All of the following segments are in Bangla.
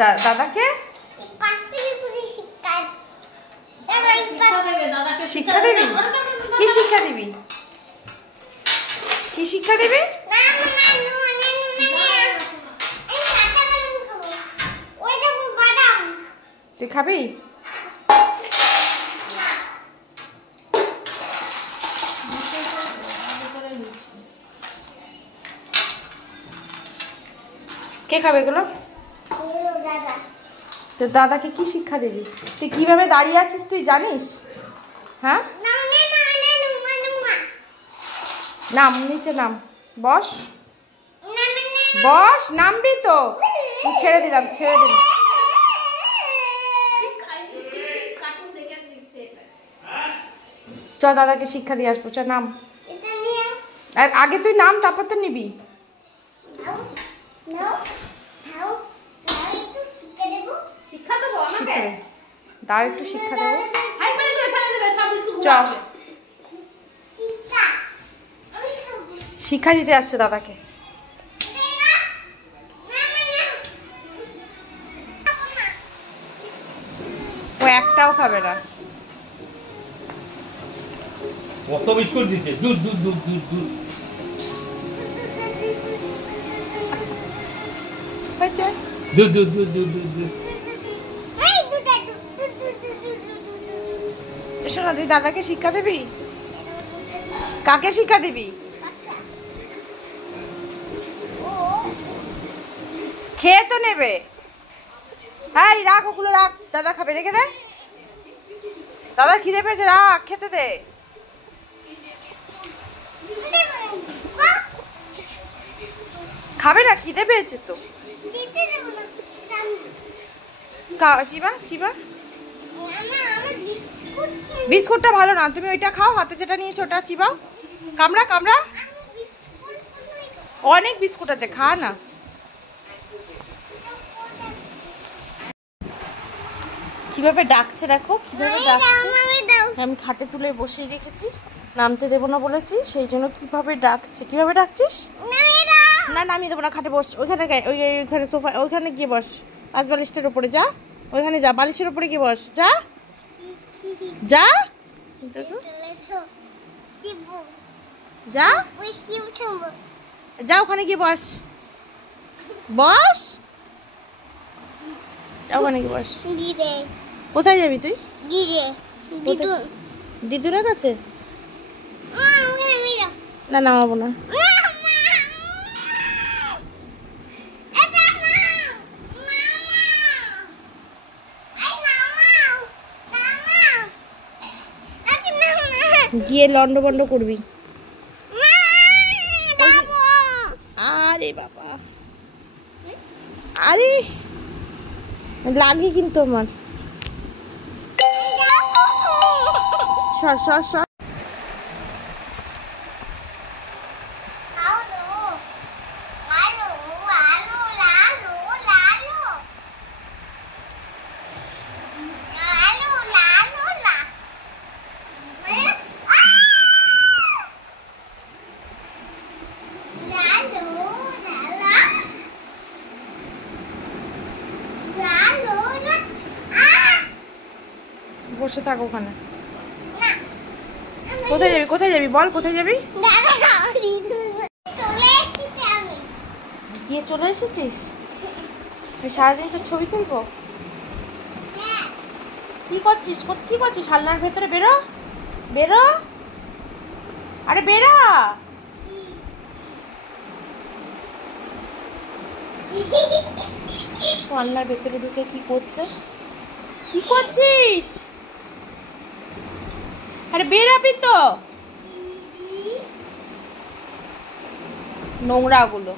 দাদাকে শিক্ষা দিবি? কি শিক্ষা দিবি? কি শিক্ষা দিবি? তুই খাবি? কে খাবে এগুলো? তো দাদাকে কি শিক্ষা দিবি? তুই কিভাবে দাঁড়িয়ে আছিস তুই জানিস? হ্যাঁ, নাম, নিচে নাম, বস বস। নামবি তো? ছেড়ে দিলাম, ছেড়ে দিলাম। চ দাদাকে শিক্ষা দিয়ে আসবো। চ নাম। আগে তুই নাম, তারপর তো নিবি। দাঁড়া, একটু শিক্ষা দেবো। চ, শিক্ষা দিতে যাচ্ছে দাদাকে। ও একটাও খাবে না। কত বিস্কুট দিতে? দুধ দুধ দুধ দুধ দুধ। দুধ দুধ দুধ দুধ দুধ দুধ। শোনা, তুই দাদাকে শিক্ষা দিবি? কাকে শিক্ষা দিবি? খেয়ে তো নেবে। হ্যাঁ, রাখ ওগুলো, রাখ। দাদা খাবে, রেখে দে। দাদার খিদে পেয়েছে, রাখ, খেতে দে। খাবে না, খিদে পেয়েছে তো। Chiba Chiba. বিস্কুটটা ভালো না, তুমি ওইটা খাও। হাতে যেটা নিয়েছো ওটা চিবাও। কামড়া কামড়া। অনেক বিস্কুট আছে, খা না। কিভাবে ডাকছে দেখো, কিভাবে ডাকছে। আমি খাটে তুলে বসিয়ে রেখেছি, নামতে দেবো না বলেছি, সেই জন্য কিভাবে ডাকছে। কিভাবে ডাকছিস? না, নামিয়ে দেবো না, খাটে বস। ওইখানে ওইখানে সোফা, ওইখানে গিয়ে বস। পাঁচ বালিশটার উপরে যা, ওইখানে যা, বালিশের উপরে গিয়ে বস। যা যা যা যা, ওখানে গিয়ে বস। বস, ওখানে গিয়ে বস। কোথায় যাবি তুই? দিদুরের কাছে? না, নামাবো না। গিয়ে লন্ড বন্ড করবি। আরে বাবা, আরে লাগে কিন্তু আমার। সর সর সর। বসে থাক ওখানে। কোথায় যাবি? কোথায় যাবি বল? কোথায় যাবি? গিয়ে চলে এসেছিস? সারাদিন তো ছবি তুলবো। কি করছিস? কি করছিস? হালনার ভেতরে বেরো, বেরো। আরে বেরো। হালনার ভেতরে ঢুকে কি করছিস? কি করছিস? আরে বেরাবি তো। নোংরা গুলো।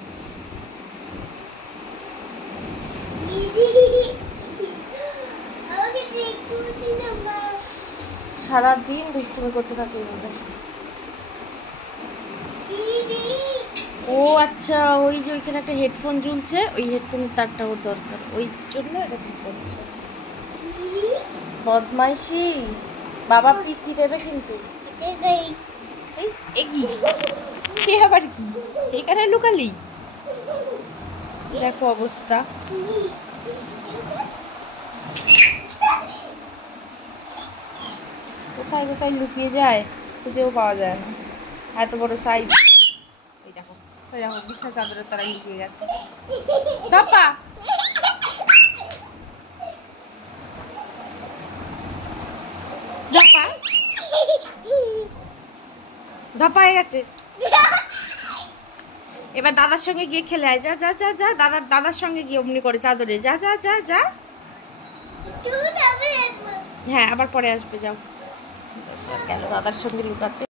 সারাদিন দুষ্টুমি করতে থাকে এইভাবে। ও আচ্ছা, ওই যে ওইখানে একটা হেডফোন ঝুলছে, ওই হেডফোনের তারটা ওর দরকার, ওই জন্য এরকম করছে। বদমাইশি। বাবা পিটি দেবে কিন্তু। কে আবার কি এখানে লুকালি? দেখো অবস্থা। কোথায় কোথায় লুকিয়ে যায় খুঁজেও পাওয়া যায় না, এত বড় সাইজ। ওই দেখো বিছনা চাদরের তলায় লুকিয়ে গেছে। ধপ্পা ধপ্পা ধপ্পা হয়ে গেছে। এবার দাদার সঙ্গে গিয়ে খেলে আয়, যা যা যা যা, দাদার সঙ্গে গিয়ে অমনি করে চাদরে, যা যা যা যা। হ্যাঁ আবার পরে আসবে, যাও। গেল দাদার সঙ্গে লুকাতে।